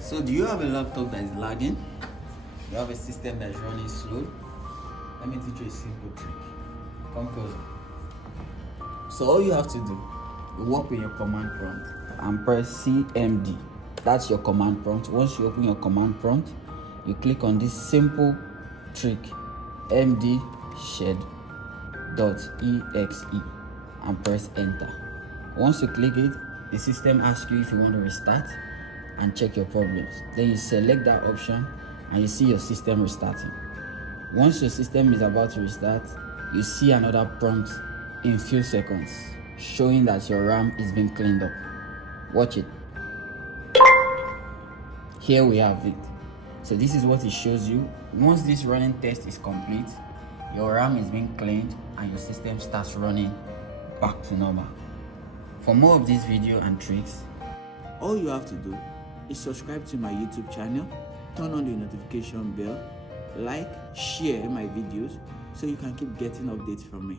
So do you have a laptop that is lagging? You have a system that is running slow? Let me teach you a simple trick. Come closer. So all you have to do, you work with your command prompt and press CMD. That's your command prompt. Once you open your command prompt, you click on this simple trick, md shed.exe, and press enter. Once you click it, the system asks you if you want to restart and check your problems. Then you select that option and you see your system restarting. Once your system is about to restart, you see another prompt in few seconds showing that your RAM is being cleaned up. Watch it. Here we have it. So this is what it shows you. Once this running test is complete, your RAM is being cleaned and your system starts running back to normal. For more of this video and tricks, all you have to do is subscribe to my YouTube channel, turn on the notification bell, like, share my videos so you can keep getting updates from me.